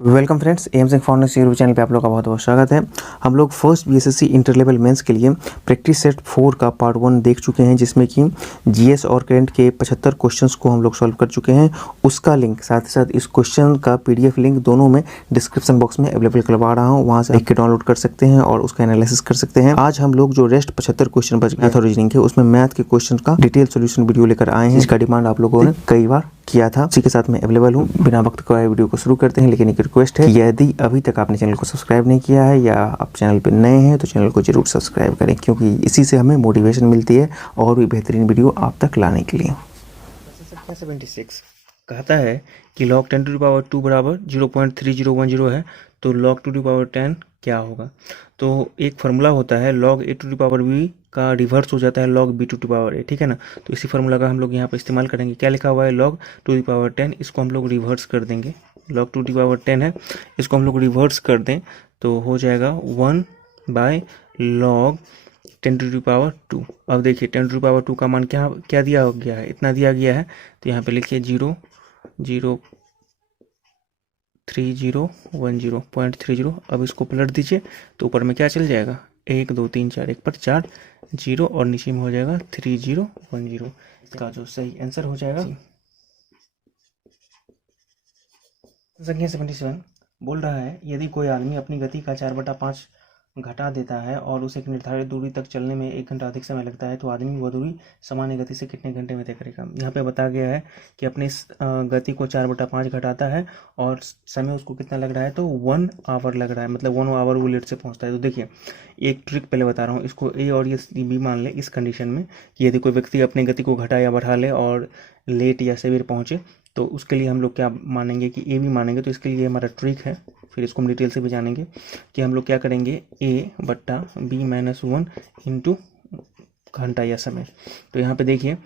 Welcome friends, M Singh foundation YouTube channel पे आप लोग का बहुत बहुत स्वागत है। हम लोग first BSSC inter level mains के लिए प्रैक्टिस सेट 4 का पार्ट 1 देख चुके हैं, जिसमें कि जीएस और करंट के 75 क्वेश्चंस को हम लोग सॉल्व कर चुके हैं। उसका लिंक साथ ही साथ इस क्वेश्चन का पीडीएफ लिंक दोनों में डिस्क्रिप्शन बॉक्स में अवेलेबल करवा रहा हूँ, वहाँ से लिख के डाउनलोड कर सकते हैं और उसका एनालिसिस कर सकते हैं। आज हम लोग जो रेस्ट 75 क्वेश्चन बच मैथ और रीजनिंग के, उसमें मैथ के क्वेश्चन का डिटेल सोल्यूशन वीडियो लेकर आए हैं, जिसका डिमांड आप लोगों ने कई बार किया था। उसी के साथ मैं अवेलेबल हूँ। बिना वक्त गवाए वीडियो को शुरू करते हैं, लेकिन एक रिक्वेस्ट है, यदि अभी तक आपने चैनल को सब्सक्राइब नहीं किया है या आप चैनल पर नए हैं तो चैनल को जरूर सब्सक्राइब करें, क्योंकि इसी से हमें मोटिवेशन मिलती है और भी बेहतरीन वीडियो आप तक लाने के लिए। 76 कहता है कि log 10 टू द पावर 2 बराबर 0.3010 है, तो log 2 टू द पावर 10 क्या होगा। तो एक फार्मूला होता है log a to the power b का रिवर्स हो जाता है log b to the power a, ठीक है ना। तो इसी फार्मूला का हम लोग यहाँ पर इस्तेमाल करेंगे। क्या लिखा हुआ है, log 2 द पावर 10, इसको हम लोग रिवर्स कर देंगे। log 2 द पावर 10 है, इसको हम लोग रिवर्स कर दें तो हो जाएगा 1/log 10 टू द पावर 2। अब देखिए 10 टू द पावर 2 का मान क्या क्या दिया गया है, इतना दिया गया है। तो यहाँ पे लिखिए 0.3010। अब इसको पलट दीजिए तो ऊपर में क्या चल जाएगा, 1 2 3 4, एक पर 4 जीरो और नीचे में हो जाएगा 3010। इसका जो सही आंसर हो जाएगा। संख्या 77 बोल रहा है, यदि कोई आदमी अपनी गति का 4/5 घटा देता है और उसे एक निर्धारित दूरी तक चलने में 1 घंटा अधिक समय लगता है, तो आदमी वह दूरी सामान्य गति से कितने घंटे में तय करेगा। यहाँ पे बताया गया है कि अपनी गति को 4/5 घटाता है और समय उसको कितना लग रहा है, तो 1 आवर लग रहा है, मतलब 1 आवर वो लेट से पहुँचता है। तो देखिए एक ट्रिक पहले बता रहा हूँ, इसको ए और ये बी मान ले इस कंडीशन में कि यदि कोई व्यक्ति अपनी गति को घटा या बढ़ा ले और लेट या सवेर पहुँचे, तो उसके लिए हम लोग क्या मानेंगे कि ए भी मानेंगे। तो इसके लिए हमारा ट्रिक है, फिर इसको हम डिटेल से भी जानेंगे कि हम लोग क्या करेंगे, a/b-1 इंटू घंटा या समय। तो यहाँ पे देखिए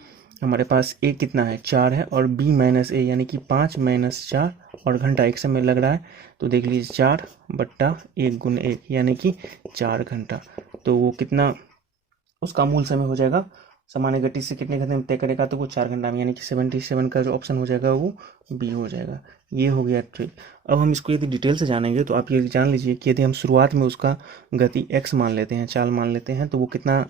हमारे पास a कितना है, 4 है, और b-a यानी कि 5-4 और घंटा एक समय लग रहा है। तो देख लीजिए 4/1 गुना 1 यानी कि 4 घंटा। तो वो कितना उसका मूल समय हो जाएगा, सामान्य गति से कितने घंटे में तय करेगा, तो वो 4 घंटा में, यानी कि 77 का जो ऑप्शन हो जाएगा वो बी हो जाएगा। ये हो गया ट्रिक। अब हम इसको यदि डिटेल से जानेंगे तो आप ये जान लीजिए कि यदि हम शुरुआत में उसका गति x मान लेते हैं, चाल मान लेते हैं, तो वो कितना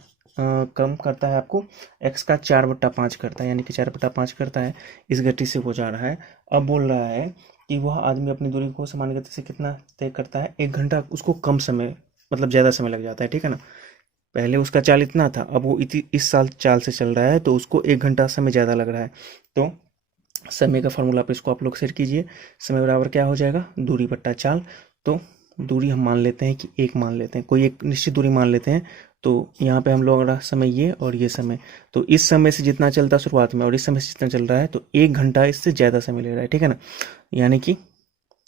कम करता है आपको, x का 4/5 करता है, यानी कि 4/5 करता है। इस गति से वो जा रहा है। अब बोल रहा है कि वह आदमी अपनी दूरी को सामान्य गति से कितना तय करता है, 1 घंटा। उसको कम समय मतलब ज़्यादा समय लग जाता है, ठीक है ना। पहले उसका चाल इतना था, अब वो इस साल चाल से चल रहा है, तो उसको 1 घंटा समय ज़्यादा लग रहा है। तो समय का फॉर्मूला पे इसको आप लोग सेट कीजिए। समय बराबर क्या हो जाएगा, दूरी बट्टा चाल। तो दूरी हम मान लेते हैं कि 1 मान लेते हैं, कोई एक निश्चित दूरी मान लेते हैं। तो यहाँ पे हम लोग रहा समय ये और ये समय, तो इस समय से जितना चलता शुरुआत में और इस समय से जितना चल रहा है, तो 1 घंटा इससे ज़्यादा समय ले रहा है, ठीक है ना। यानी कि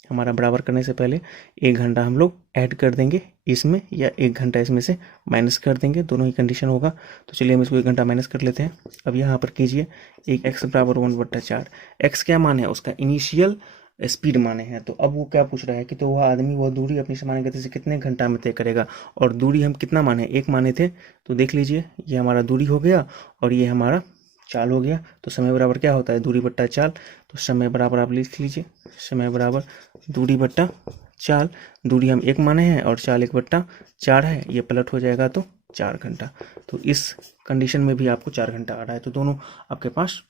हमारा बराबर करने से पहले 1 घंटा हम लोग ऐड कर देंगे इसमें, या 1 घंटा इसमें से माइनस कर देंगे, दोनों ही कंडीशन होगा। तो चलिए हम इसको 1 घंटा माइनस कर लेते हैं। अब यहाँ पर कीजिए, एक x बराबर 1/4। x क्या मान है, उसका इनिशियल स्पीड माने हैं। तो अब वो क्या पूछ रहा है कि तो वह आदमी वह दूरी अपनी सामान्य गति से कितने घंटा में तय करेगा, और दूरी हम कितना माने, 1 माने थे। तो देख लीजिए ये हमारा दूरी हो गया और ये हमारा चाल हो गया। तो समय बराबर क्या होता है, दूरी बट्टा चाल। तो समय बराबर आप लिख लीजिए, समय बराबर दूरी बट्टा चाल। दूरी हम 1 माने हैं और चाल 1/4 है, ये पलट हो जाएगा तो 4 घंटा। तो इस कंडीशन में भी आपको 4 घंटा आ रहा है। तो दोनों आपके पास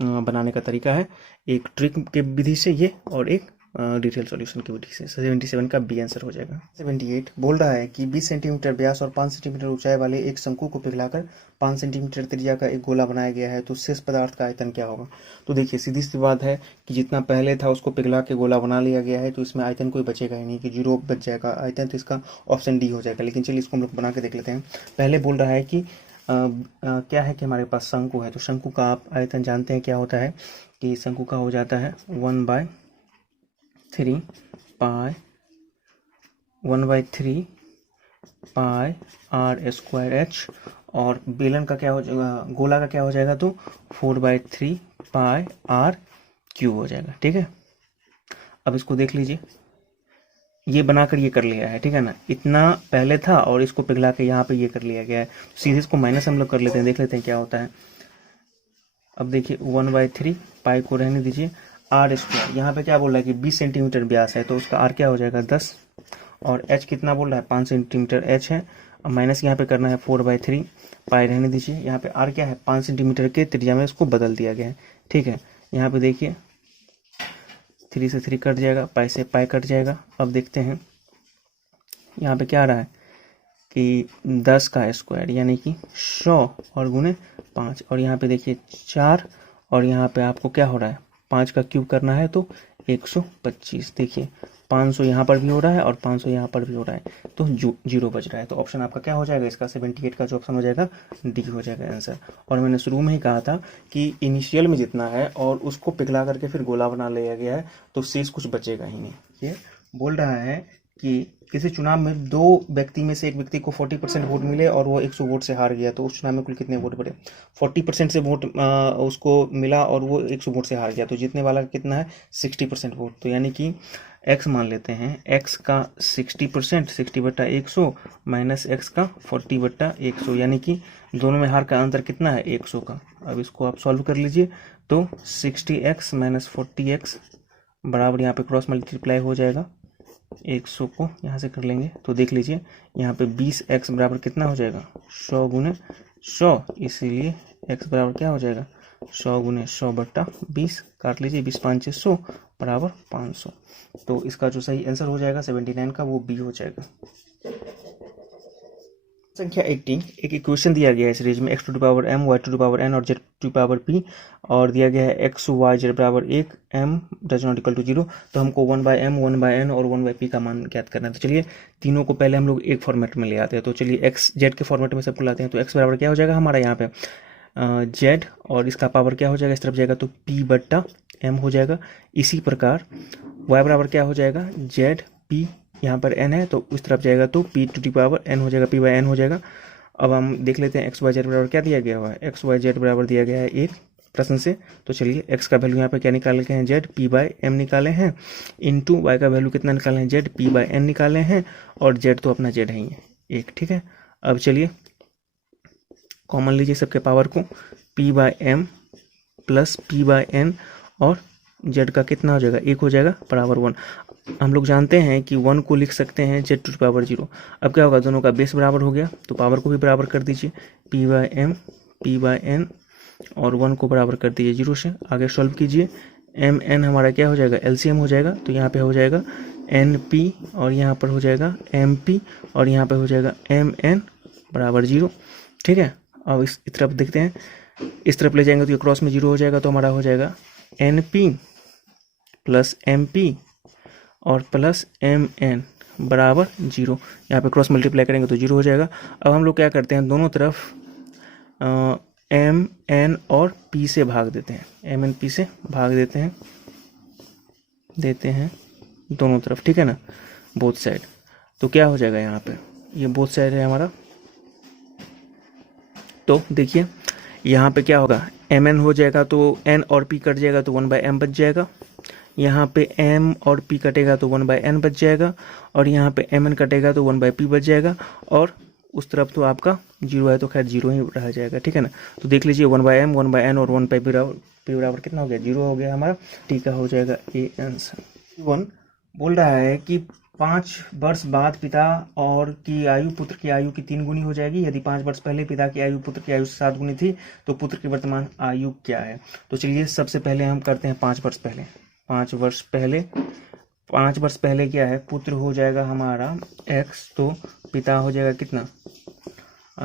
बनाने का तरीका है, एक ट्रिक के विधि से ये, और एक डिटेल सॉल्यूशन की विधि से। 77 का बी आंसर हो जाएगा। 78 बोल रहा है कि 20 सेंटीमीटर व्यास और 5 सेंटीमीटर ऊंचाई वाले एक शंकु को पिघलाकर 5 सेंटीमीटर त्रिज्या का एक गोला बनाया गया है, तो शेष पदार्थ का आयतन क्या होगा। तो देखिए सीधी सी बात है कि जितना पहले था उसको पिघला के गोला बना लिया गया है, तो इसमें आयतन कोई बचेगा ही नहीं, कि 0 बच जाएगा आयतन। तो इसका ऑप्शन डी हो जाएगा। लेकिन चलिए इसको हम लोग बना के देख लेते हैं। पहले बोल रहा है कि क्या है कि हमारे पास शंकु है, तो शंकु का आप आयतन जानते हैं क्या होता है, कि शंकु का हो जाता है 1/3 पाई r²h, और बेलन का क्या हो जाएगा, गोला का क्या हो जाएगा, तो 4/3 पाई r³ हो जाएगा, ठीक है। अब इसको देख लीजिए, ये बनाकर ये कर लिया है, ठीक है ना। इतना पहले था और इसको पिघला के यहाँ पे ये कर लिया गया है। सीधे इसको माइनस हम लोग कर लेते हैं, देख लेते हैं क्या होता है। अब देखिए 1/3 पाई को रहने दीजिए, आर स्क्वायर, यहाँ पे क्या बोल रहा है कि 20 सेंटीमीटर व्यास है तो उसका आर क्या हो जाएगा 10, और एच कितना बोल रहा है 5 सेंटीमीटर एच है, और माइनस यहाँ पे करना है 4/3, पाई रहने दीजिए। यहाँ पे आर क्या है 5 सेंटीमीटर के त्रिज्या में उसको बदल दिया गया है, ठीक है। यहाँ पे देखिए 3 से 3 कट जाएगा, पाई से पाई कट जाएगा। अब देखते हैं यहाँ पे क्या आ रहा है कि 10 का स्क्वायर यानी कि 100 और गुने 5, और यहाँ पे देखिए 4, और यहाँ पे आपको क्या हो रहा है 5 का क्यूब करना है तो 125। देखिए 500 यहाँ पर भी हो रहा है और 500 यहाँ पर भी हो रहा है, तो जीरो बच रहा है। तो ऑप्शन आपका क्या हो जाएगा इसका 78 का जो ऑप्शन हो जाएगा डी हो जाएगा आंसर। और मैंने शुरू में ही कहा था कि इनिशियल में जितना है और उसको पिघला करके फिर गोला बना लिया गया है तो शेष कुछ बचेगा ही नहीं। ये बोल रहा है कि किसी चुनाव में 2 व्यक्ति में से एक व्यक्ति को 40% वोट मिले और वो 100 वोट से हार गया, तो उस चुनाव में कुल कितने वोट पड़े। 40% से वोट उसको मिला और वो 100 वोट से हार गया, तो जीतने वाला कितना है 60% वोट। तो यानी कि x मान लेते हैं, x का 60%, 60/100 माइनस x का 40/100, यानी कि दोनों में हार का अंतर कितना है 100 का। अब इसको आप सॉल्व कर लीजिए तो 60x माइनस 40x बराबर यहाँ पे क्रॉस मल्टीप्लाई हो जाएगा, 100 को यहाँ से कर लेंगे तो देख लीजिए यहाँ पे 20x बराबर कितना हो जाएगा 100 गुने 100, इसीलिए x बराबर क्या हो जाएगा 100 गुने 100/20, काट लीजिए 20 5 100 बराबर 500। तो इसका जो सही आंसर हो जाएगा 79 का वो बी हो जाएगा। संख्या 18, एक इक्वेशन दिया गया है सीरीज में x to the power m, y to the power n और z to the power p, और दिया गया है x y z बराबर 1, m does not equal to 0। तो हमको 1/m 1/n और 1/p का मान ज्ञात करना है। तो चलिए तीनों को पहले हम लोग एक फॉर्मेट में ले आते हैं। तो चलिए x z के फॉर्मेट में सबको लाते हैं। तो x बराबर क्या हो जाएगा हमारा यहाँ पे z, और इसका पावर क्या हो जाएगा इस तरफ जाएगा तो p/m हो जाएगा। इसी प्रकार y बराबर क्या हो जाएगा z p, यहाँ पर n है तो उस तरफ जाएगा तो p to the power n हो जाएगा, p/n हो जाएगा। अब हम देख लेते हैं x y z बराबर क्या दिया गया हुआ है, x y z बराबर दिया गया है एक प्रश्न से। तो चलिए x का वैल्यू यहाँ पे क्या निकाले हैं z p/m निकाले हैं, इनटू y का वैल्यू कितना निकाले हैं z p/n निकाले हैं, और z तो अपना z है ही है एक, ठीक है। अब चलिए कॉमन लीजिए सबके पावर को, p/m प्लस p/n और z का कितना हो जाएगा 1 हो जाएगा बराबर 1। हम लोग जानते हैं कि 1 को लिख सकते हैं z टू द पावर 0। अब क्या होगा दोनों का बेस बराबर हो गया तो पावर को भी बराबर कर दीजिए, p/m p/n और 1 को बराबर कर दीजिए 0 से। आगे सॉल्व कीजिए, mn हमारा क्या हो जाएगा LCM हो जाएगा, तो यहाँ पे हो जाएगा np और यहाँ पर हो जाएगा mp और यहाँ पे हो जाएगा mn बराबर 0, ठीक है। अब इस तरफ देखते हैं, इस तरफ ले जाएंगे तो ये क्रॉस में 0 हो जाएगा, तो हमारा हो जाएगा np प्लस mp और प्लस mn बराबर 0। यहाँ पे क्रॉस मल्टीप्लाई करेंगे तो 0 हो जाएगा। अब हम लोग क्या करते हैं दोनों तरफ mn और p से भाग देते हैं, mn p से भाग देते हैं दोनों तरफ, ठीक है ना, बोथ साइड। तो क्या हो जाएगा यहाँ पे ये बोथ साइड है हमारा, तो देखिए यहाँ पे क्या होगा mn हो जाएगा तो n और p कट जाएगा तो 1/m बच जाएगा, यहाँ पे m और p कटेगा तो 1/n बच जाएगा, और यहाँ पे mn कटेगा तो 1/p बच जाएगा, और उस तरफ तो आपका 0 है तो खैर 0 ही रह जाएगा, ठीक है ना। तो देख लीजिए 1/m 1/n और 1/p बराबर कितना हो गया 0 हो गया हमारा, ठीक है, हो जाएगा ए आंसर। 1 बोल रहा है कि 5 वर्ष बाद पिता और की आयु पुत्र की आयु की 3 गुनी हो जाएगी। यदि 5 वर्ष पहले पिता की आयु पुत्र की आयु से 7 गुनी थी तो पुत्र की वर्तमान आयु क्या है। तो चलिए सबसे पहले हम करते हैं 5 वर्ष पहले। 5 वर्ष पहले क्या है, पुत्र हो जाएगा हमारा x, तो पिता हो जाएगा कितना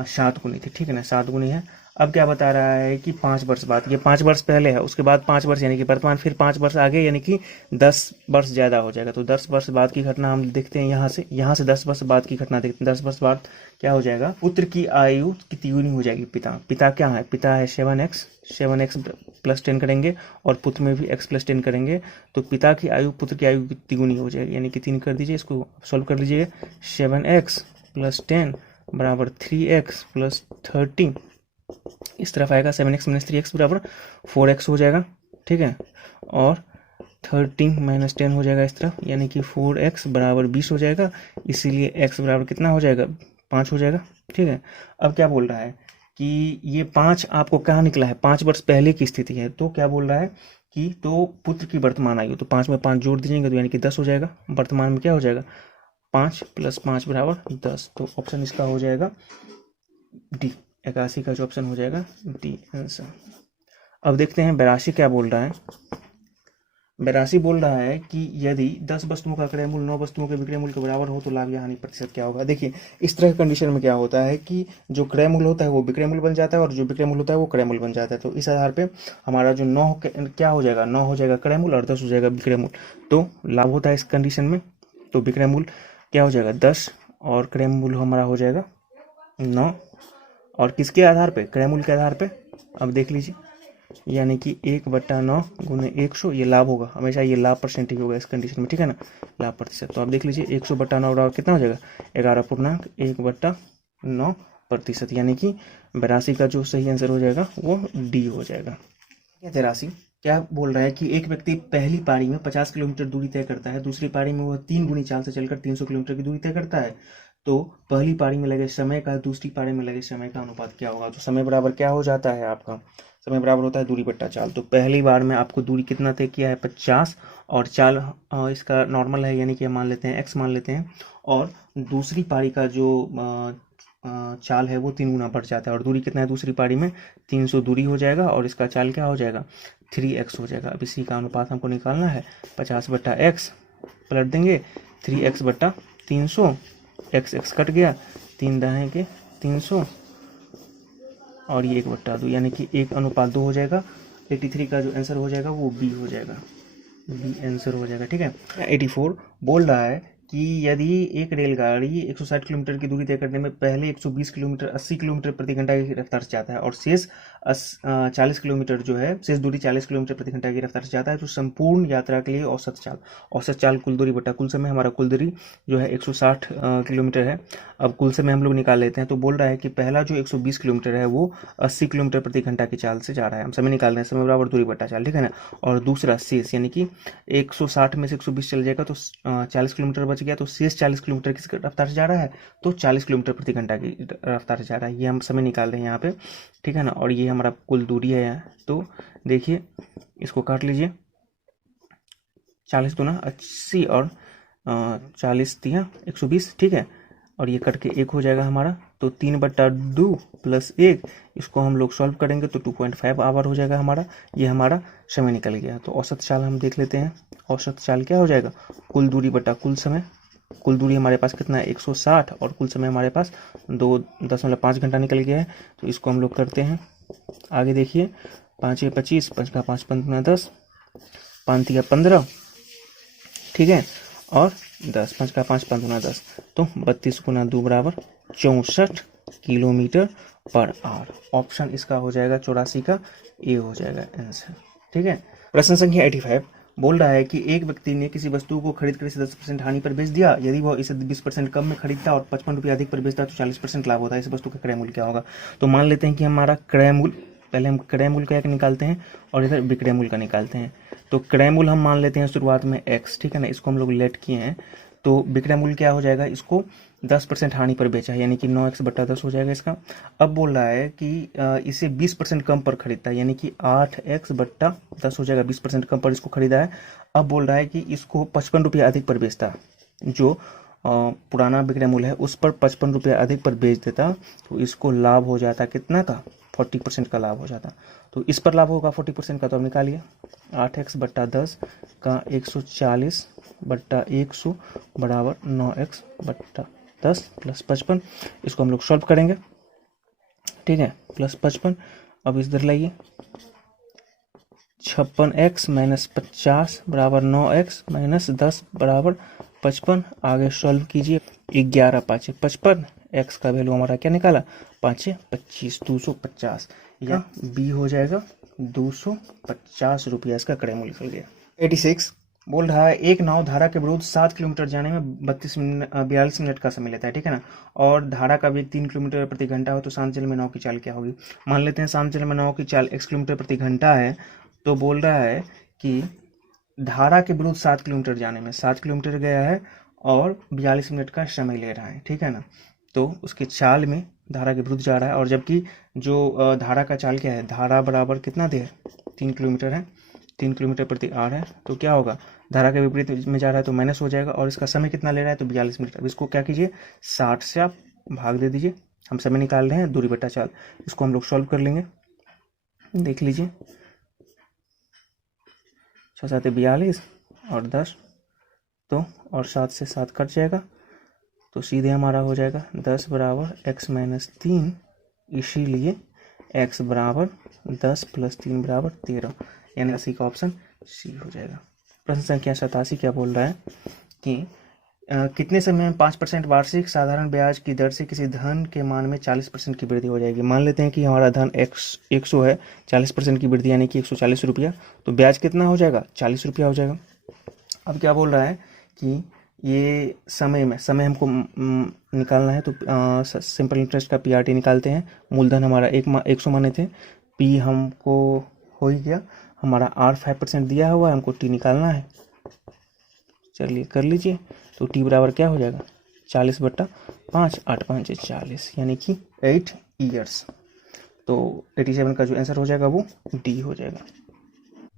7 गुनी थी, ठीक है ना, 7 गुनी है। अब क्या बता रहा है कि 5 वर्ष बाद, ये 5 वर्ष पहले है, उसके बाद 5 वर्ष यानी कि वर्तमान, फिर 5 वर्ष आगे यानी कि 10 वर्ष ज़्यादा हो जाएगा। तो 10 वर्ष बाद की घटना हम देखते हैं यहाँ से 10 वर्ष बाद की घटना देखते हैं। 10 वर्ष बाद क्या हो जाएगा, पुत्र की आयु कितनी गुनी हो जाएगी, पिता क्या है, पिता है 7x प्लस 10 करेंगे और पुत्र में भी x प्लस 10 करेंगे, तो पिता की आयु पुत्र की आयु कितनी गुनी हो जाएगी, यानी कि 3 कर दीजिए, इसको सॉल्व कर लीजिए। 7x प्लस 10 बराबर 3x प्लस 13, इस तरफ आएगा 7x माइनस 3x बराबर 4x हो जाएगा, ठीक है, और 13 माइनस 10 हो जाएगा इस तरफ, यानी कि 4x बराबर 20 हो जाएगा, इसीलिए x बराबर कितना हो जाएगा 5 हो जाएगा, ठीक है। अब क्या बोल रहा है कि ये 5 आपको कहाँ निकला है, 5 वर्ष पहले की स्थिति है, तो क्या बोल रहा है कि तो पुत्र की वर्तमान आयु, तो 5 में 5 जोड़ दीजिएंगे तो यानी कि 10 हो जाएगा। वर्तमान में क्या हो जाएगा, 5 + 5 = 10। तो ऑप्शन इसका हो जाएगा डी, 81 का जो ऑप्शन हो जाएगा डी आंसर। अब देखते हैं 82 क्या बोल रहा है। 82 बोल रहा है कि यदि 10 वस्तुओं का क्रय मूल्य 9 वस्तुओं के विक्रय मूल्य के बराबर हो तो लाभ या हानि प्रतिशत क्या होगा। देखिए इस तरह की कंडीशन में क्या होता है कि जो क्रय मूल्य होता है वो विक्रय मूल्य बन जाता है और जो विक्रय मूल्य होता है वो क्रय मूल्य बन जाता है। तो इस आधार पे हमारा जो 9 क्या हो जाएगा, 9 हो जाएगा क्रय मूल्य और 10 हो जाएगा विक्रय मूल्य। तो लाभ होता है इस कंडीशन में, तो विक्रय मूल्य क्या हो जाएगा 10 और क्रय मूल्य हमारा हो जाएगा 9। और किसके आधार पे, क्रय मूल्य के आधार पे। अब देख लीजिए यानी कि 1/9 × 100 ये लाभ होगा, हमेशा ये लाभ परसेंटेज होगा इस कंडीशन में, ठीक है ना, लाभ प्रतिशत। तो आप देख लीजिए 100/9 बराबर कितना हो जाएगा 11.1/9%, यानी कि 82 का जो सही आंसर हो जाएगा वो डी हो जाएगा। 83 क्या बोल रहा है कि एक व्यक्ति पहली पारी में 50 किलोमीटर दूरी तय करता है, दूसरी पारी में वह 3 गुनी चाल से चलकर 300 किलोमीटर की दूरी तय करता है, तो पहली पारी में लगे समय का दूसरी पारी में लगे समय का अनुपात क्या होगा। तो समय बराबर क्या हो जाता है आपका, समय बराबर होता है दूरी बट्टा चाल। तो पहली बार में आपको दूरी कितना तय किया है 50 और चाल इसका नॉर्मल है यानी कि मान लेते हैं x मान लेते हैं, और दूसरी पारी का जो चाल है वो 3 गुना बढ़ जाता है और दूरी कितना है दूसरी पारी में 300 दूरी हो जाएगा और इसका चाल क्या हो जाएगा 3x हो जाएगा। अब इसी का अनुपात हमको निकालना है 50/x पलट देंगे 3x/300, x कट गया 3 दाएं के 300 और ये 1/2 यानी कि 1:2 हो जाएगा। 83 का जो आंसर हो जाएगा वो बी हो जाएगा, बी आंसर हो जाएगा, ठीक है। 84 बोल रहा है कि यदि एक रेलगाड़ी 160 किलोमीटर की दूरी तय करने में पहले 120 किलोमीटर 80 किलोमीटर प्रति घंटा की रफ्तार से जाता है और शेष 40 किलोमीटर जो है शेष दूरी 40 किलोमीटर प्रति घंटा की रफ्तार से जाता है, तो संपूर्ण यात्रा के लिए औसत चाल कुल दूरी बटा कुल समय, हमारा कुल दूरी जो है 160 किलोमीटर है। अब कुल समय हम लोग निकाल लेते हैं। तो बोल रहा है कि पहला जो 120 किलोमीटर है वो 80 किलोमीटर प्रति घंटा की चाल से जा रहा है, हम समय निकाल रहे हैं, समय बराबर दूरी बटा चाल, ठीक है ना। और दूसरा शेष यानी कि 160 में से 120 चल जाएगा तो 40 किलोमीटर बच गया, तो शेष 40 किलोमीटर किस रफ्तार से जा रहा है तो 40 किलोमीटर प्रति घंटा की रफ्तार से जा रहा है, ये हम समय निकाल रहे हैं यहाँ पे, ठीक है ना। और ये हमारा कुल दूरी है यहाँ। तो देखिए इसको काट लीजिए 40 दूना 80 और 40 तिया 120, ठीक है, और ये कट के 1 हो जाएगा हमारा। तो 3/2 + 1 इसको हम लोग सॉल्व करेंगे तो 2.5 आवर हो जाएगा हमारा, ये हमारा समय निकल गया। तो औसत चाल हम देख लेते हैं, औसत चाल क्या हो जाएगा कुल दूरी बटा कुल समय। कुल दूरी हमारे पास कितना है 160 और कुल समय हमारे पास 2.5 घंटा निकल गया है। तो इसको हम लोग करते हैं आगे, देखिए 5 × 25, 5 × 5 = 10, 5 × 15, ठीक है, और 10, 5 × 5 = 10, तो 32 × 2 = 64 km/h। ऑप्शन इसका हो जाएगा 84 का ए हो जाएगा आंसर, ठीक है। प्रश्न संख्या 85 बोल रहा है कि एक व्यक्ति ने किसी वस्तु को खरीद कर इसे 10% हानि पर बेच दिया, यदि वह इसे 20% कम में खरीदता और 55 रुपये अधिक पर बेचता तो 40% लाभ होता है, इस वस्तु का क्रय मूल्य क्या होगा। तो मान लेते हैं कि हमारा क्रय मूल्य, पहले हम क्रय मूल्य का निकालते हैं और इधर विक्रय मूल्य का निकालते हैं। तो क्रय मूल्य हम मान लेते हैं शुरुआत में x, ठीक है ना, इसको हम लोग लेट किए हैं। तो विक्रय मूल्य क्या हो जाएगा, इसको 10% हानि पर बेचा है यानी कि 9x/10 हो जाएगा इसका। अब बोल रहा है कि इसे 20% कम पर खरीदता है यानी कि 8x/10 हो जाएगा, 20% कम पर इसको खरीदा है। अब बोल रहा है कि इसको 55 रुपये अधिक पर बेचता है, जो पुराना विक्रय मूल्य है उस पर 55 रुपये अधिक पर बेच देता, तो इसको लाभ हो जाता कितना का 40% का लाभ हो जाता। तो इस पर लाभ होगा 40% का, तो अब निकालिए 8x/10 का 140/100 बराबर 9x/10 + 55, इसको हम लोग सॉल्व करेंगे, ठीक है, +55। अब इधर लाइए 56x - 50 बराबर 9x - 10 बराबर 55, आगे सॉल्व कीजिए 11 × 5 = 55, x का वैल्यू हमारा क्या निकाला 5 × 25 250, या बी हो जाएगा 250 रुपया इसका क्रय मूल्य निकल गया। 86 बोल रहा है एक नाव धारा के विरुद्ध 7 किलोमीटर जाने में 42 मिनट का समय लेता है, ठीक है ना, और धारा का वेग 3 किलोमीटर प्रति घंटा हो तो शांत जल में नाव की चाल क्या होगी। मान लेते हैं शांत जल में नाव की चाल x किलोमीटर प्रति घंटा है, तो बोल रहा है कि धारा के विरुद्ध 7 किलोमीटर जाने में 7 किलोमीटर गया है और 42 मिनट का समय ले रहा है, ठीक है ना। तो उसके चाल में धारा के विरुद्ध जा रहा है, और जबकि जो धारा का चाल क्या है, धारा बराबर कितना देर 3 किलोमीटर है, 3 किलोमीटर प्रति आवर है, तो क्या होगा, धारा के विपरीत में जा रहा है तो माइनस हो जाएगा, और इसका समय कितना ले रहा है तो 42 मिनट। अब इसको क्या कीजिए, 60 से आप भाग दे दीजिए, हम समय निकाल रहे हैं दूरी बटा चाल, इसको हम लोग सॉल्व कर लेंगे। देख लीजिए 6 7 42 और 10 तो, और 7 से 7 कट जाएगा, तो सीधे हमारा हो जाएगा 10 बराबर x माइनस 3, इसीलिए x बराबर 10 प्लस 3 बराबर 13, यानी सी का ऑप्शन सी हो जाएगा। प्रश्न संख्या 87 क्या बोल रहा है कि कितने समय में 5% वार्षिक साधारण ब्याज की दर से किसी धन के मान में 40% की वृद्धि हो जाएगी। मान लेते हैं कि हमारा धन 100 है, 40% की वृद्धि यानी कि 140 रुपया, तो ब्याज कितना हो जाएगा, 40 रुपया हो जाएगा। अब क्या बोल रहा है कि ये समय हमको निकालना है, तो सिंपल इंटरेस्ट का PRT निकालते हैं। मूलधन हमारा 100 माने थे, P हमको हो ही गया, हमारा R 5% दिया हुआ है, हमको T निकालना है। चलिए कर लीजिए, तो T बराबर क्या हो जाएगा, 40/5, 8 5 40, यानी कि 8 ईयर्स। तो 87 का जो आंसर हो जाएगा वो D हो जाएगा।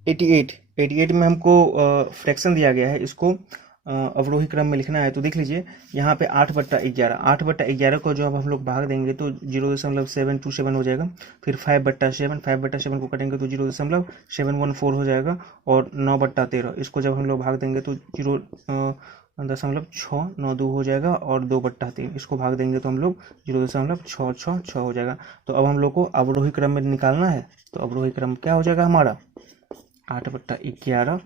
88 में हमको फ्रैक्शन दिया गया है, इसको अवरोही क्रम में लिखना है। तो देख लीजिए यहाँ पे 8/11 को जो अब हम लोग भाग देंगे तो 0.727 हो जाएगा, फिर 5/7 को कटेंगे तो 0.714 हो जाएगा, और 9/13 इसको जब हम लोग भाग देंगे तो 0.692 हो जाएगा, और 2/3 इसको भाग देंगे तो हम लोग 0.666 हो जाएगा। तो अब हम लोग को अवरोही क्रम में निकालना है, तो अवरोही क्रम क्या हो जाएगा हमारा, 8/11,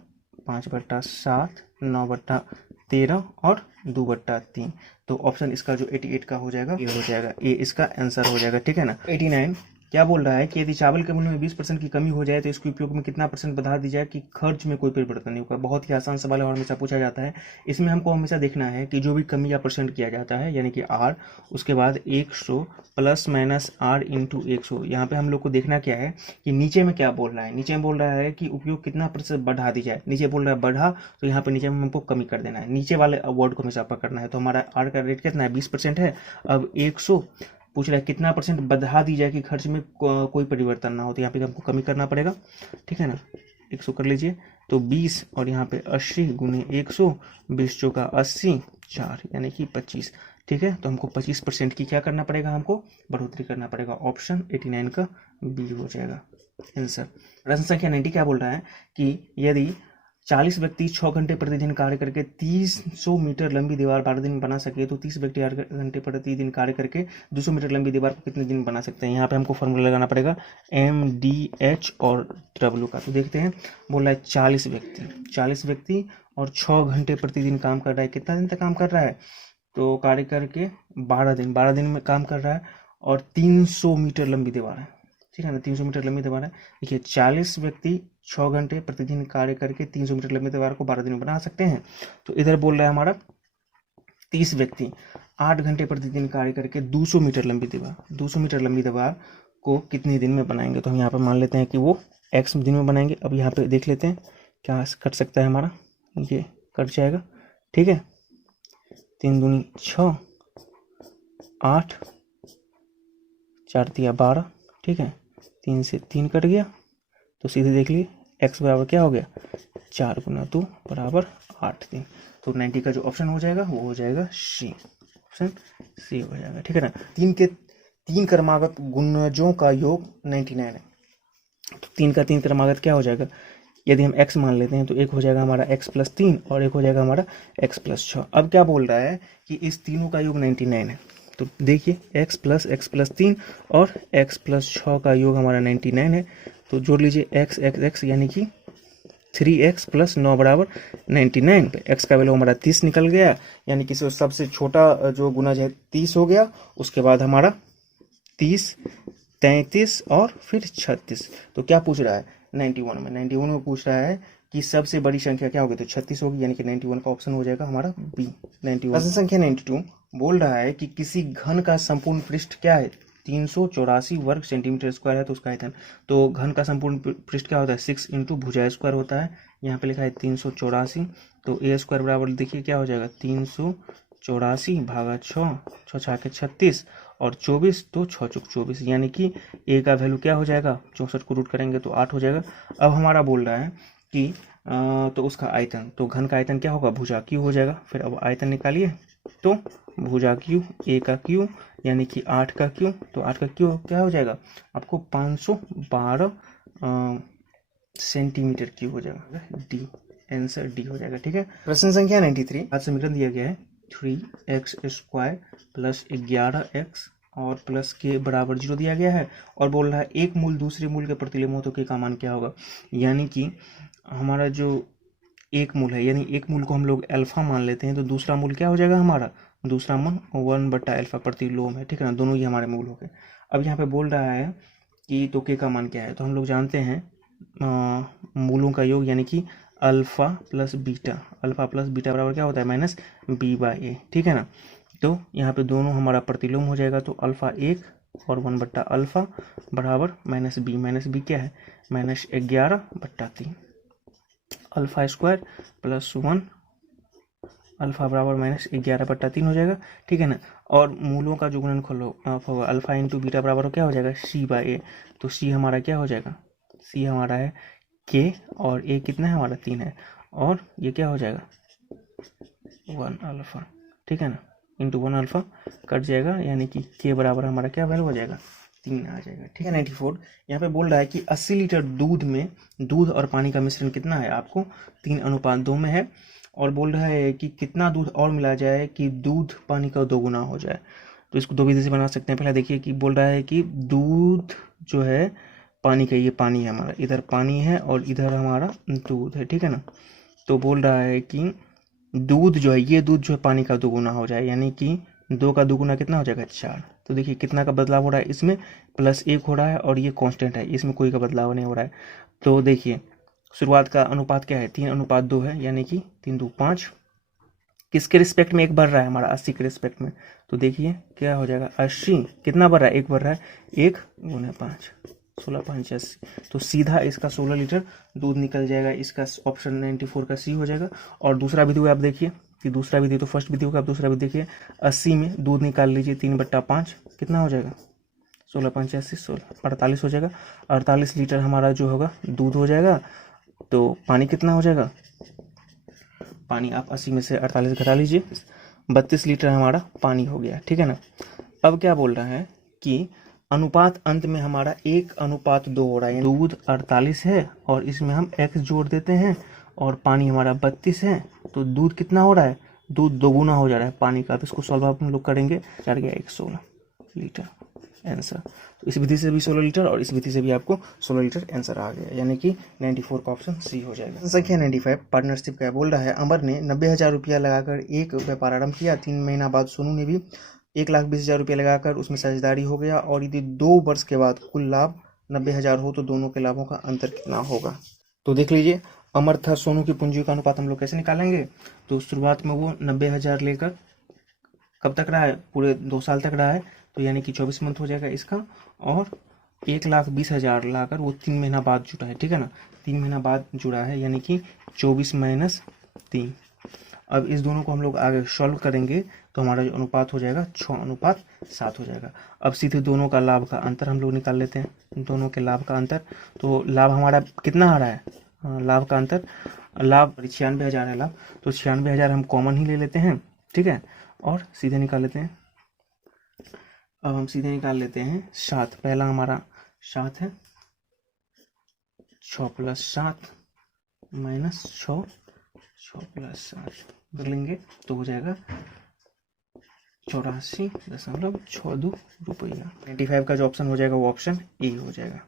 5/7, 9/13 और 2/3। तो ऑप्शन इसका जो 88 का हो जाएगा ये हो जाएगा, ये इसका आंसर हो जाएगा, ठीक है ना। 89 क्या बोल रहा है कि यदि चावल के मूल्य में 20% की कमी हो जाए तो इसके उपयोग में कितना % बढ़ा दी जाए कि खर्च में कोई परिवर्तन नहीं होगा। बहुत ही आसान सवाल है और हमेशा पूछा जाता है। इसमें हमको हमेशा देखना है कि जो भी कमी या % किया जाता है यानी कि R, उसके बाद 100 प्लस माइनस R इंटू 100। यहाँ पे हम लोग को देखना क्या है कि नीचे में क्या बोल रहा है, नीचे में बोल रहा है कि उपयोग कितना % बढ़ा दी जाए, नीचे बोल रहा है बढ़ा, तो यहाँ पे नीचे में हमको कमी कर देना है, नीचे वाले वर्ड को हमेशा पकड़ना है। तो हमारा R का रेट कितना है, 20% है। अब 100 पूछ रहा है कितना % बढ़ा दी जाए कि खर्च में कोई परिवर्तन ना हो, तो यहाँ पे हमको कमी करना पड़ेगा, ठीक है ना। 100 कर लीजिए, तो 20 और यहाँ पे 80 गुने 100, 20 चौका 80, 4 यानी कि 25, ठीक है। तो हमको 25% की क्या करना पड़ेगा, हमको बढ़ोतरी करना पड़ेगा। ऑप्शन 89 का बी हो जाएगा आंसर। प्रश्न संख्या 90 क्या बोल रहा है कि यदि 40 व्यक्ति 6 घंटे प्रतिदिन कार्य करके 300 मीटर लंबी दीवार 12 दिन में बना सके तो 30 व्यक्ति 8 घंटे प्रतिदिन कार्य करके 200 मीटर लंबी दीवार को कितने दिन बना सकते हैं। यहाँ पे हमको फॉर्मूला लगाना पड़ेगा MDH और W का। तो देखते हैं, बोल रहा है 40 व्यक्ति और 6 घंटे प्रतिदिन काम कर रहा है। कितना दिन तक काम कर रहा है, तो कार्य करके 12 दिन में काम कर रहा है, और 300 मीटर लंबी दीवार है, ठीक है ना। 300 मीटर लंबी दीवार है। देखिए 40 व्यक्ति 6 घंटे प्रतिदिन कार्य करके 300 मीटर लंबी दीवार को 12 दिन में बना सकते हैं। तो इधर बोल रहा है हमारा 30 व्यक्ति 8 घंटे प्रतिदिन कार्य करके 200 मीटर लंबी दीवार को कितने दिन में बनाएंगे। तो हम यहाँ पर मान लेते हैं कि वो x दिन में बनाएंगे। अब यहाँ पे देख लेते हैं क्या कट सकता है हमारा, ये कट जाएगा, ठीक है। 3 दूनी 6, 8, 4 तिया 12, ठीक है। 3 से 3 कट गया, तो सीधे देख लिए x बराबर क्या हो गया, 4 गुना 2 बराबर 8 दिन। तो 90 का जो ऑप्शन हो जाएगा वो हो जाएगा सी, ऑप्शन सी हो जाएगा, ठीक है ना। 3 के 3 क्रमागत गुणजों का योग 99 है। तो 3 का 3 क्रमागत क्या हो जाएगा, यदि हम x मान लेते हैं तो एक हो जाएगा हमारा x + 3 और एक हो जाएगा हमारा x + 6। अब क्या बोल रहा है कि इस तीनों का योग 99 है। तो देखिए x + 3 और x + 6 का योग हमारा 99 है। तो जोड़ लीजिए x यानी कि 3x + 9 बराबर 99। x का वैल्यू हमारा 30 निकल गया, यानी कि सबसे छोटा जो गुना है 30 हो गया, उसके बाद हमारा 30, 33 और फिर 36। तो क्या पूछ रहा है 91 में पूछ रहा है कि सबसे बड़ी संख्या क्या होगी, तो 36 होगी, यानी कि 91 का ऑप्शन हो जाएगा हमारा बी 91। प्रश्न संख्या 92 बोल रहा है कि किसी घन का संपूर्ण पृष्ठ क्या है, 384 वर्ग सेंटीमीटर स्क्वायर है, तो उसका आयतन। तो घन का संपूर्ण पृष्ठ क्या होता है, 6 इंटू भुजा स्क्वायर होता है। यहाँ पे लिखा है 384, तो ए स्क्वायर बराबर देखिए क्या हो जाएगा 384 भागा 6, 6 छाके 36 और 24, तो 6 चौक 24, यानी कि ए का वैल्यू क्या हो जाएगा 64 को रूट करेंगे तो 8 हो जाएगा। अब हमारा बोल रहा है कि तो उसका आयतन, तो घन का आयतन क्या होगा, भुजा क्यू हो जाएगा। फिर अब आयतन निकालिए, तो भुजा क्यू, ए का क्यू यानी कि 8 का क्यू, तो 8 का क्यू क्या हो जाएगा आपको 512 सेंटीमीटर क्यूब हो जाएगा। डी, आंसर डी हो जाएगा। ठीक है, प्रश्न संख्या 93, आज समीकरण दिया गया है 3x² प्लस 11x और प्लस के बराबर 0 दिया गया है, और बोल रहा है एक मूल दूसरे मूल के प्रतिलोम हो तो के का मान क्या होगा। यानी कि हमारा जो एक मूल है, यानी एक मूल को हम लोग अल्फा मान लेते हैं, तो दूसरा मूल क्या हो जाएगा हमारा, दूसरा मूल 1/अल्फा प्रतिलोम है। ठीक है ना, दोनों ही हमारे मूल हो गए। अब यहाँ पे बोल रहा है कि तो के का मान क्या है, तो हम लोग जानते हैं मूलों का योग यानी कि alpha plus beta, alpha plus beta बराबर क्या होता है -b/a। ठीक है ना, तो यहाँ पे दोनों हमारा प्रतिलोम हो जाएगा, तो अल्फा 1 और 1/अल्फा बराबर -b क्या है -11/3, अल्फा स्क्वायर प्लस 1 अल्फा बराबर -11/3 हो जाएगा। ठीक है ना, और मूलों का जो गुणनफल होगा अल्फा इंटू बीटा बराबर क्या हो जाएगा c/a, तो c हमारा क्या हो जाएगा, c हमारा है k और a कितना है हमारा 3 है, और ये क्या हो जाएगा 1 अल्फा। ठीक है ना, इंटू 1 अल्फा कट जाएगा, यानी कि k बराबर हमारा क्या वैल्यू हो जाएगा 3 आ जाएगा। ठीक है, 94 यहाँ पे बोल रहा है कि 80 लीटर दूध में दूध और पानी का मिश्रण कितना है, आपको 3:2 में है, और बोल रहा है कि कितना दूध और मिला जाए कि दूध पानी का 2 गुना हो जाए। तो इसको 2 विधि से बना सकते हैं। पहले देखिए कि बोल रहा है कि दूध जो है पानी का, ये पानी है हमारा, इधर पानी है और इधर हमारा दूध है। ठीक है ना, तो बोल रहा है कि दूध जो है, ये दूध जो है पानी का 2 गुना हो जाए, यानी कि 2 का 2 गुना कितना हो जाएगा 4। तो देखिए कितना का बदलाव हो रहा है, इसमें +1 हो रहा है और ये कांस्टेंट है, इसमें कोई का बदलाव नहीं हो रहा है। तो देखिए शुरुआत का अनुपात क्या है 3:2 है, यानी कि 3×2 5, किसके रिस्पेक्ट में 1 बढ़ रहा है हमारा 80 के रिस्पेक्ट में, तो देखिए क्या हो जाएगा 80 कितना बढ़ रहा है 1 बढ़ रहा है, 1 × 5 16 5 80, तो सीधा इसका 16 लीटर दूध निकल जाएगा। इसका ऑप्शन 94 का सी हो जाएगा। और दूसरा विधि आप देखिए कि दूसरा विधि, तो फर्स्ट विधि होगा, आप दूसरा विधि देखिए 80 में दूध निकाल लीजिए 3/5 कितना हो जाएगा 16 5 80 16 48 हो जाएगा। 48 लीटर हमारा जो होगा दूध हो जाएगा। तो पानी कितना हो जाएगा, पानी आप 80 में से 48 घटा लीजिए, 32 लीटर हमारा पानी हो गया। ठीक है ना, अब क्या बोल रहा है कि अनुपात अंत में हमारा 1:2 हो रहा है, दूध 48 है और इसमें हम x जोड़ देते हैं और पानी हमारा 32 है, तो दूध कितना हो रहा है, दूध 2 गुना हो जा रहा है पानी का। तो इसको सॉल्व हम लोग करेंगे, चढ़ गया 16 लीटर आंसर। तो इस विधि से भी 16 लीटर और इस विधि से भी आपको 16 लीटर आंसर आ गया, यानी कि 94 का ऑप्शन सी हो जाएगा। संख्या 95 पार्टनरशिप का बोल रहा है, अमर ने 90,000 रुपया लगाकर एक व्यापार आरंभ किया। 3 महीना बाद सोनू ने भी 1,20,000 रुपया लगाकर उसमें साझेदारी हो गया, और यदि 2 वर्ष के बाद कुल लाभ 90,000 हो तो दोनों के लाभों का अंतर कितना होगा। तो देख लीजिए, अमर तथा सोनू की पूंजी का अनुपात हम लोग कैसे निकालेंगे। तो शुरुआत में वो 90,000 लेकर कब तक रहा है, पूरे 2 साल तक रहा है, तो यानी कि 24 मंथ हो जाएगा इसका, और 1,20,000 लाकर वो 3 महीना बाद जुड़ा है। ठीक है ना, 3 महीना बाद जुड़ा है, यानी कि 24 - 3। अब इस दोनों को हम लोग आगे सॉल्व करेंगे तो हमारा जो अनुपात हो जाएगा 6:7 हो जाएगा। अब सीधे दोनों का लाभ का अंतर हम लोग निकाल लेते हैं, दोनों के लाभ का अंतर। तो लाभ हमारा कितना आ रहा है, लाभ का अंतर, लाभ 96,000 है लाभ, तो 96,000 हम कॉमन ही ले लेते हैं। ठीक है, और सीधे निकाल लेते हैं। अब हम सीधे निकाल लेते हैं 7, पहला हमारा 7 है, 6 + 7 -6 6 + 7 कर लेंगे तो हो जाएगा 84.62 रुपया। 95 का जो ऑप्शन हो जाएगा वो ऑप्शन ए हो जाएगा।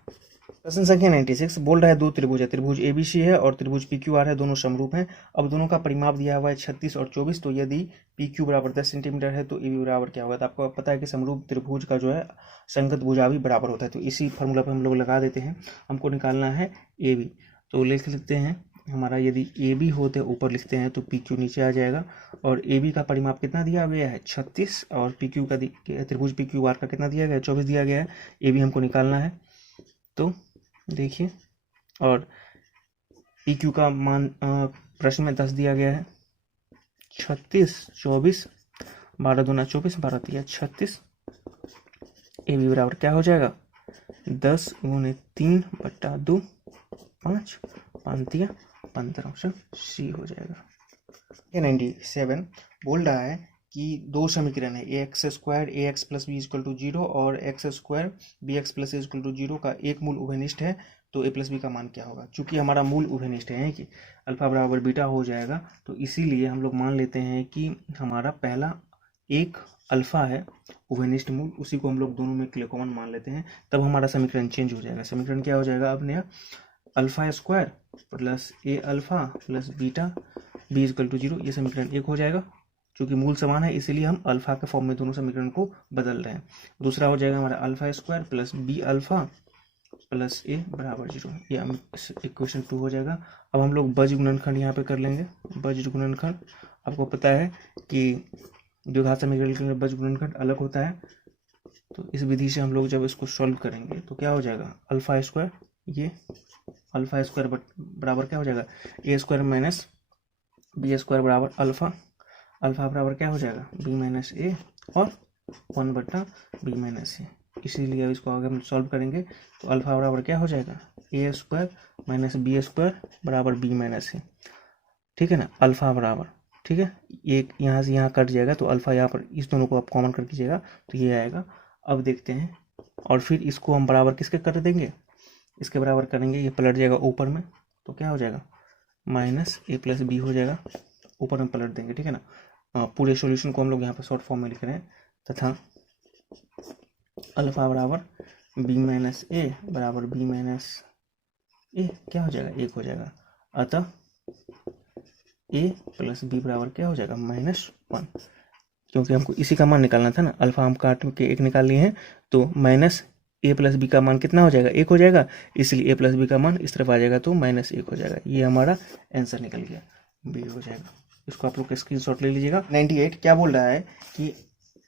प्रश्न संख्या 96 बोल रहा है, 2 त्रिभुज है, त्रिभुज एबीसी है और त्रिभुज पीक्यूआर है, दोनों समरूप हैं। अब दोनों का परिमाप दिया हुआ है 36 और 24, तो यदि पीक्यू बराबर 10 सेंटीमीटर है तो एबी बराबर क्या होगा। तो आपको पता है कि समरूप त्रिभुज का जो है संगत भुजा भी बराबर होता है, तो इसी फॉर्मूला पर हम लोग लगा देते हैं। हमको निकालना है ए बी, तो लिख लेते हैं हमारा, यदि ए बी होते ऊपर लिखते हैं तो पी क्यू नीचे आ जाएगा, और ए बी का परिमाप कितना दिया गया है 36, और पी क्यू का त्रिभुज पी क्यू आर का कितना दिया गया है 24 दिया गया है। ए बी हमको निकालना है, तो देखिए, और पी क्यू का मान प्रश्न में 10 दिया गया है, 36 24 12 दूना 24 12 तिया 36, ए बी बराबर क्या हो जाएगा 10 × 3/2 5 5 तिया 15, ऑप्शन सी हो जाएगा। 97 बोल रहा है कि दो समीकरण है ax square A X plus B equal to 0 और X square B X plus A equal to 0 का एक मूल उभयनिष्ठ है, तो ए प्लस बी का मान क्या होगा। चूंकि हमारा मूल उभयनिष्ठ है कि अल्फा बराबर बीटा हो जाएगा, तो इसीलिए हम लोग मान लेते हैं कि हमारा पहला एक अल्फा है उभयनिष्ठ मूल, उसी को हम लोग दोनों में कॉमन मान लेते हैं, तब हमारा समीकरण चेंज हो जाएगा। समीकरण क्या हो जाएगा अब नया, alpha square plus A alpha plus beta B equal to 0, ये समीकरण एक हो जाएगा। चूंकि मूल समान है इसीलिए हम अल्फा के फॉर्म में दोनों समीकरण को बदल रहे हैं। दूसरा हो जाएगा हमारा alpha square plus B alpha plus A बराबर 0, ये इक्वेशन 2 हो जाएगा। अब हम लोग बज गुणनखंड यहाँ पे कर लेंगे। बज गुणनखंड आपको पता है कि द्विघात समीकरण के लिए बज गुणनखंड अलग होता है, तो इस विधि से हम लोग जब इसको सॉल्व करेंगे तो क्या हो जाएगा, अल्फा स्क्वायर, ये अल्फा स्क्वायर बराबर क्या हो जाएगा, ए स्क्वायर माइनस बी स्क्वायर बराबर अल्फा, अल्फा बराबर क्या हो जाएगा, बी माइनस ए और 1/b माइनस ए। इसीलिए अब इसको आगे हम सॉल्व करेंगे तो अल्फा बराबर क्या हो जाएगा, ए स्क्वायर माइनस बी स्क्वायर बराबर बी माइनस ए, ठीक है ना, अल्फा बराबर, ठीक है, एक यहाँ से यहाँ कट जाएगा तो अल्फा यहाँ पर इस दोनों को आप कॉमन कर दीजिएगा तो ये आएगा। अब देखते हैं, और फिर इसको हम बराबर किसके कर देंगे, इसके बराबर करेंगे, ये पलट जाएगा ऊपर में, तो क्या हो जाएगा, माइनस ए प्लस बी हो जाएगा, ऊपर में पलट देंगे, ठीक है ना। पूरे सॉल्यूशन को हम लोग यहाँ पर शॉर्ट फॉर्म में लिख रहे हैं, तथा अल्फा बराबर बी माइनस ए बराबर बी माइनस ए क्या हो जाएगा, एक हो जाएगा, अतः ए प्लस बी बराबर क्या हो जाएगा, -1, क्योंकि हमको इसी का मान निकालना था ना, अल्फा हम काट के एक निकाल लिए हैं, तो माइनस ए प्लस बी का मान कितना हो जाएगा, एक हो जाएगा, इसलिए ए प्लस बी का मान इस तरफ आ जाएगा तो -1 हो जाएगा। ये हमारा आंसर निकल गया, बी हो जाएगा। इसको आप लोग स्क्रीनशॉट ले लीजिएगा। 98 क्या बोल रहा है कि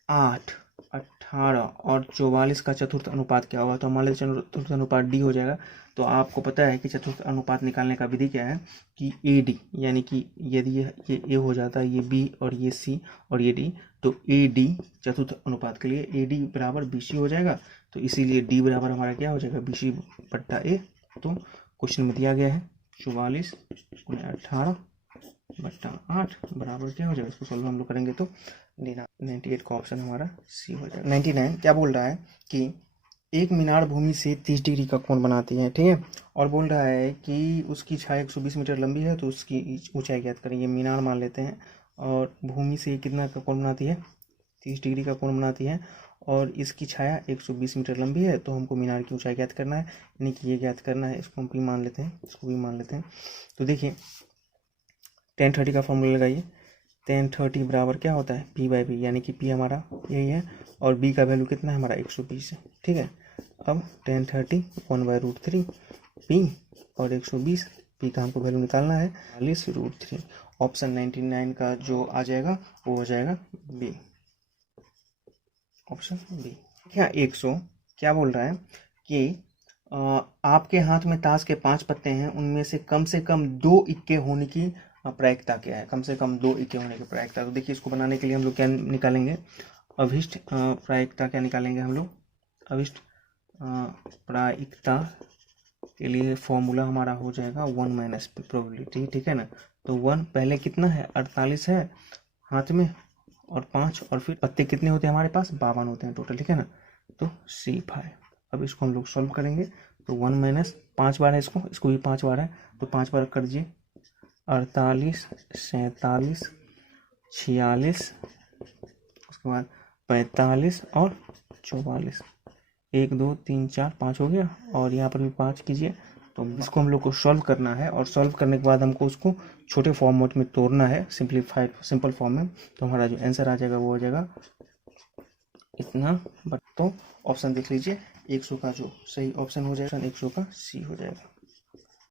8, 18 और 44 का चतुर्थ अनुपात क्या होगा, तो हमारे चतुर्थ अनुपात डी हो जाएगा। तो आपको पता है कि चतुर्थ अनुपात निकालने का विधि क्या है कि ए डी, यानी कि यदि ये ए हो जाता है, ये बी और ये सी और ये डी, तो ए डी चतुर्थ अनुपात के लिए ए डी बराबर बी सी हो जाएगा, तो इसीलिए डी बराबर हमारा क्या हो जाएगा, बी सी बट्टा ए। तो क्वेश्चन में दिया गया है 44 × 18 बट्टा 8 बराबर क्या हो जाएगा, इसको सॉल्व हम लोग करेंगे तो 98 का ऑप्शन हमारा सी हो जाएगा। 99 क्या बोल रहा है कि एक मीनार भूमि से 30 डिग्री का कोण बनाती है, ठीक है, और बोल रहा है कि उसकी छाया 120 मीटर लंबी है, तो उसकी ऊंचाई ज्ञात करें। ये मीनार मान लेते हैं, और भूमि से कितना का कोण बनाती है, 30 डिग्री का कोण बनाती है, और इसकी छाया 120 मीटर लंबी है, तो हमको मीनार की ऊंचाई ज्ञात करना है, यानी कि ये ज्ञात करना है। इसको हम भी मान लेते हैं, इसको भी मान लेते हैं। तो देखिए tan 30 का फॉर्मूला लगाइए, tan 30 बराबर क्या होता है, p/b, यानी कि p हमारा यही है और b का वैल्यू कितना है हमारा 120 है, ठीक है। अब tan 30 1/√3 p और 120, p का हमको वैल्यू निकालना है 40√3। ऑप्शन 99 का जो आ जाएगा वो हो जाएगा बी, ऑप्शन बी। क्या 100 क्या बोल रहा है कि आपके हाथ में ताश के 5 पत्ते हैं, उनमें से कम 2 इक्के होने की प्रायिकता क्या है, कम से कम 2 इक्के होने की प्रायिकता। तो देखिए इसको बनाने के लिए हम लोग क्या निकालेंगे, अभिष्ट प्रायिकता क्या निकालेंगे हम लोग, अभिष्ट प्रायिकता के लिए फॉर्मूला हमारा हो जाएगा 1 - प्रोबेबिलिटी, ठीक है ना। तो 1 पहले कितना है, 48 है हाथ में, और 5, और फिर पत्ते कितने होते हैं हमारे पास, 52 होते हैं टोटल, ठीक है ना। तो C5। अब इसको हम लोग सॉल्व करेंगे तो 1 - 5 बार है, इसको भी 5 बार है, तो 5 बार कर दीजिए, 48, 47, 46, उसके बाद 45 और 44, 1 2 3 4 5 हो गया, और यहाँ पर भी 5 कीजिए। तो इसको हम लोग को सॉल्व करना है, और सॉल्व करने के बाद हमको उसको छोटे फॉर्मेट में तोड़ना है, सिंपल फॉर्म में। तो हमारा जो आंसर आ जाएगा वो हो जाएगा इतना। बट तो ऑप्शन देख लीजिए, 100 का जो सही ऑप्शन हो जाएगा, 100 का सी हो जाएगा।